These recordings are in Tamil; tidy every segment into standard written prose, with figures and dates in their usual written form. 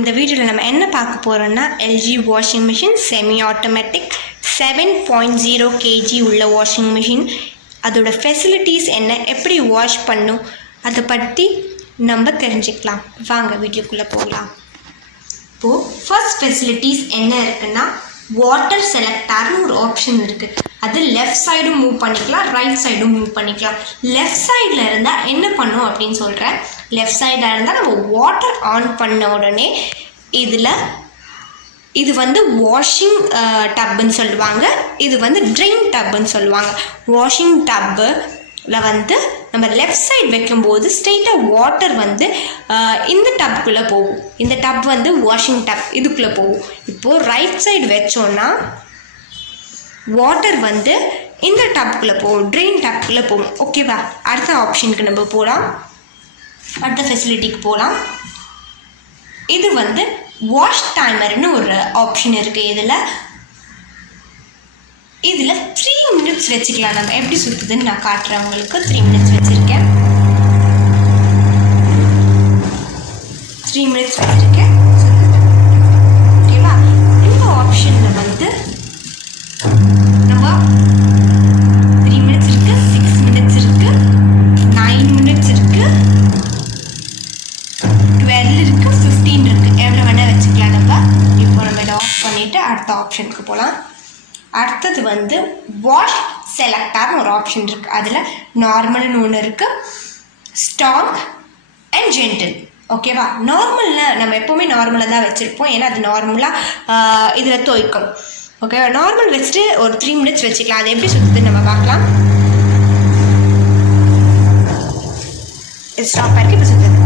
இந்த வீடியோவில் நம்ம என்ன பார்க்க போகிறோம்னா LG washing machine semi automatic 7.0 kg உள்ள வாஷிங் மிஷின். அதோட ஃபெசிலிட்டிஸ் என்ன, எப்படி வாஷ் பண்ணும், அதை பற்றி நம்ம தெரிஞ்சுக்கலாம். வாங்க வீடியோக்குள்ளே போகலாம். இப்போது ஃபர்ஸ்ட் ஃபெசிலிட்டிஸ் என்ன இருக்குன்னா, வாட்டர் செலக்டார்னு ஒரு ஆப்ஷன் இருக்குது. அது லெஃப்ட் சைடும் மூவ் பண்ணிக்கலாம், ரைட் சைடும் மூவ் பண்ணிக்கலாம். லெஃப்ட் சைடில் இருந்தால் என்ன பண்ணும் அப்படின்னு சொல்கிறேன். லெஃப்ட் சைடில் இருந்தால் நம்ம வாட்டர் ஆன் பண்ண உடனே இது வந்து வாஷிங் டப்புன்னு சொல்லுவாங்க, இது வந்து ட்ரெயின் டப்புன்னு சொல்லுவாங்க. வாஷிங் டப்பில் வந்து நம்ம லெஃப்ட் சைடு வைக்கும்போது ஸ்ட்ரெயிட்டாக வாட்டர் வந்து இந்த டப்புக்குள்ளே போகும். இந்த டப் வந்து வாஷிங் டப் இதுக்குள்ளே போகும். இப்போது ரைட் சைடு வச்சோன்னா வாட்டர் வந்து இந்த டப்புக்குள்ளே போகும், ட்ரெயின் டப்புக்குள்ளே போகும். ஓகேவா? அடுத்த ஆப்ஷனுக்கு நம்ம போகலாம், அடுத்த ஃபெசிலிட்டிக்கு போகலாம். இது வந்து வாஷ் டைமர்னு ஒரு ஆப்ஷன் இருக்குது. இதில் 3 minutes வச்சுக்கலாம். நம்ம எப்படி சுற்றுதுன்னு நான் காட்டுறேன் உங்களுக்கு. 3 minutes வச்சுருக்கேன், 3 minutes வச்சுருக்கேன். ஓகேவா? இந்த ஆப்ஷனில் வந்து நம்ம 3 minutes இருக்குது, 6 minutes இருக்குது, 9 minutes இருக்குது, 12 இருக்குது, 15 இருக்குது. எவ்வளோ வேணால் வச்சுக்கலாம் நம்ம. இப்போ நம்ம இதை ஆஃப் பண்ணிவிட்டு அடுத்த ஆப்ஷனுக்கு போகலாம். அடுத்தது வந்து வாஷ் செலக்டார்னு ஒரு ஆப்ஷன் இருக்குது. அதில் நார்மல்னு ஒன்று இருக்குது, ஸ்ட்ராங் அண்ட் ஜென்டில். ஓகேவா? நார்மலில் நம்ம எப்போவுமே நார்மலாக தான் வச்சுருப்போம், ஏன்னா அது நார்மலாக இதில் துவைக்கும். ஓகேவா? நார்மல் வச்சுட்டு ஒரு 3 minutes வச்சுக்கலாம். அது எப்படி சுற்றுதுன்னு நம்ம பார்க்கலாம். இது ஸ்டாப் ஆகிருக்கு, இப்போ சுற்றுது.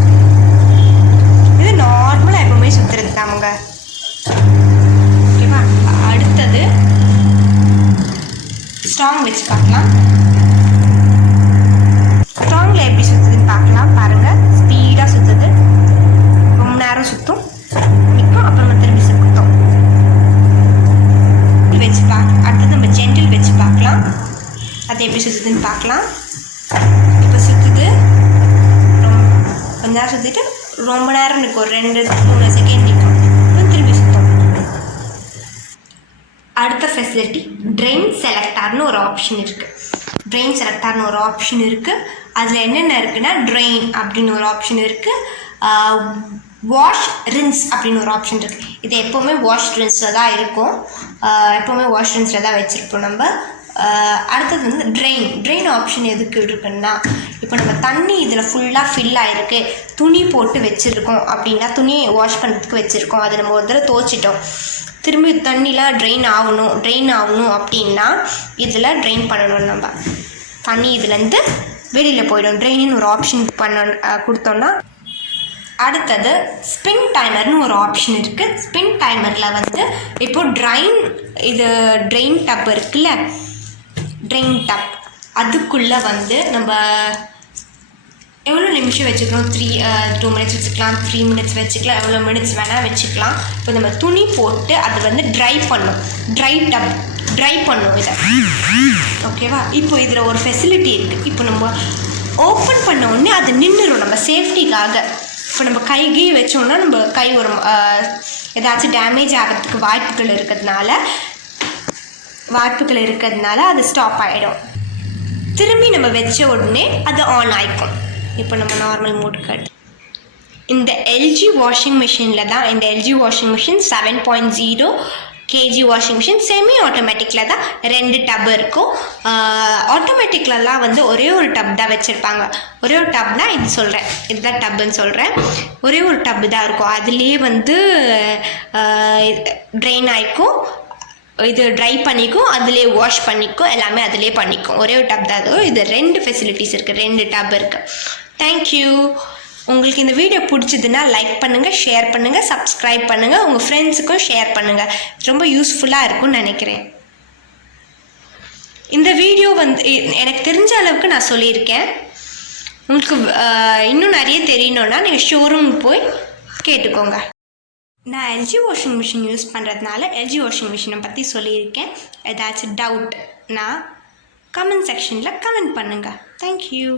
இது நார்மலாக எப்போவுமே சுற்றுறது தாங்க. ஓகேவா? அடுத்தது ஸ்ட்ராங் வச்சு பார்க்கலாம். ஸ்ட்ராங்கில் எப்படி சுற்றுதுன்னு பார்க்கலாம். பாருங்கள், ஸ்பீடாக சுற்றுது, ரொம்ப நேரம் சுற்றும், நிற்கும், அப்புறமா திரும்பி சுற்றும். வச்சு அடுத்தது நம்ம ஜென்டில் வச்சு பார்க்கலாம். அது எப்படி சுற்றுதுன்னு பார்க்கலாம். இப்போ சுற்றுது, கொஞ்ச நேரம் சுற்றிட்டு ரொம்ப நேரம் நிற்கும், 2-3 செகண்ட் நிற்கும், திரும்பி சுற்றும். அடுத்த ஃபெசிலிட்டி ட்ரெயின் செலக்டார்னு ஒரு ஆப்ஷன் இருக்குது. ட்ரெயின் செலக்டார்னு ஒரு ஆப்ஷன் இருக்குது. அதில் என்னென்ன இருக்குன்னா, ட்ரெயின் அப்படின்னு ஒரு ஆப்ஷன் இருக்குது, வாஷ் ரின்ஸ் அப்படின்னு ஒரு ஆப்ஷன் இருக்குது. இது எப்போவுமே வாஷ் ரின்ஸில் தான் இருக்கும், எப்போவுமே வாஷ் ரின்ஸில் தான் வச்சுருப்போம் நம்ம. அடுத்தது வந்து ட்ரெயின் ஆப்ஷன் எதுக்கு இருக்குன்னா, இப்போ நம்ம தண்ணி இதில் ஃபுல்லாக ஃபில் ஆகிருக்கு, துணி போட்டு வச்சுருக்கோம் அப்படின்னா, துணி வாஷ் பண்ணுறதுக்கு வச்சுருக்கோம், அதை நம்ம ஒரு தடவை துவைச்சிட்டோம், திரும்பி தண்ணிலாம் ட்ரெயின் ஆகணும் அப்படின்னா இதில் ட்ரெயின் பண்ணணும். நம்ம தண்ணி இதுலேருந்து வெளியில் போயிடும். ட்ரெயின்னு ஒரு ஆப்ஷன் கொடுத்தோன்னா. அடுத்தது ஸ்பின் டைமர்னு ஒரு ஆப்ஷன் இருக்குது. ஸ்பின் டைமரில் வந்து இப்போது ட்ரெயின் டப் இருக்குல்ல, ட்ரெயின் டப் அதுக்குள்ளே வந்து நம்ம எவ்வளோ நிமிஷம் வச்சுக்கலாம், 2 minutes வச்சுக்கலாம், 3 minutes வச்சுக்கலாம், எவ்வளோ மினிட்ஸ் வேணால் வச்சுக்கலாம். இப்போ நம்ம துணி போட்டு அது வந்து ட்ரை பண்ணும் இதை. ஓகேவா? இப்போ இதில் ஒரு ஃபெசிலிட்டி இருக்குது. இப்போ நம்ம ஓப்பன் பண்ண உடனே அது நின்றுடும் நம்ம சேஃப்டிக்காக. இப்போ நம்ம கைகே வச்சோன்னா நம்ம கை ஒரு ஏதாச்சும் டேமேஜ் ஆகிறதுக்கு வாய்ப்புகள் இருக்கிறதுனால அது ஸ்டாப் ஆகிடும். திரும்பி நம்ம வச்ச உடனே அது ஆன் ஆகிக்கும். இப்போ நம்ம நார்மல் மோடுக்கு இந்த எல்ஜி வாஷிங் மிஷினில் தான், இந்த LG washing machine 7.0 kg washing machine semi ஆட்டோமேட்டிக்கில் தான் 2 டப் இருக்கும். ஆட்டோமேட்டிக்லலாம் வந்து ஒரே ஒரு டப் தான் வச்சுருப்பாங்க. ஒரே ஒரு டப்னா இதுதான் டப்புன்னு சொல்கிறேன். ஒரே ஒரு டப்பு தான் இருக்கும். அதுலேயே வந்து ட்ரெயின் ஆகிக்கும், இது ட்ரை பண்ணிக்கும், அதிலே வாஷ் பண்ணிக்கும், எல்லாமே அதிலே பண்ணிக்கும். ஒரே ஒரு டப் தான் இருக்கும். இது 2 ஃபெசிலிட்டிஸ் இருக்குது, 2 டப் இருக்குது. தேங்க்யூ. உங்களுக்கு இந்த வீடியோ பிடிச்சதுன்னா லைக் பண்ணுங்கள், ஷேர் பண்ணுங்கள், சப்ஸ்கிரைப் பண்ணுங்கள், உங்கள் ஃப்ரெண்ட்ஸுக்கும் ஷேர் பண்ணுங்கள். ரொம்ப யூஸ்ஃபுல்லாக இருக்கும்னு நினைக்கிறேன். இந்த வீடியோ வந்து எனக்கு தெரிஞ்ச அளவுக்கு நான் சொல்லியிருக்கேன். உங்களுக்கு இன்னும் நிறைய தெரியணுன்னா நீங்கள் ஷோரூம் போய் கேட்டுக்கோங்க. நான் எல்ஜி வாஷிங் மிஷின் யூஸ் பண்ணுறதுனால எல்ஜி வாஷிங் மிஷினை பற்றி சொல்லியிருக்கேன். ஏதாச்சும் டவுட்னா கமெண்ட் செக்ஷனில் கமெண்ட் பண்ணுங்கள். தேங்க்யூ.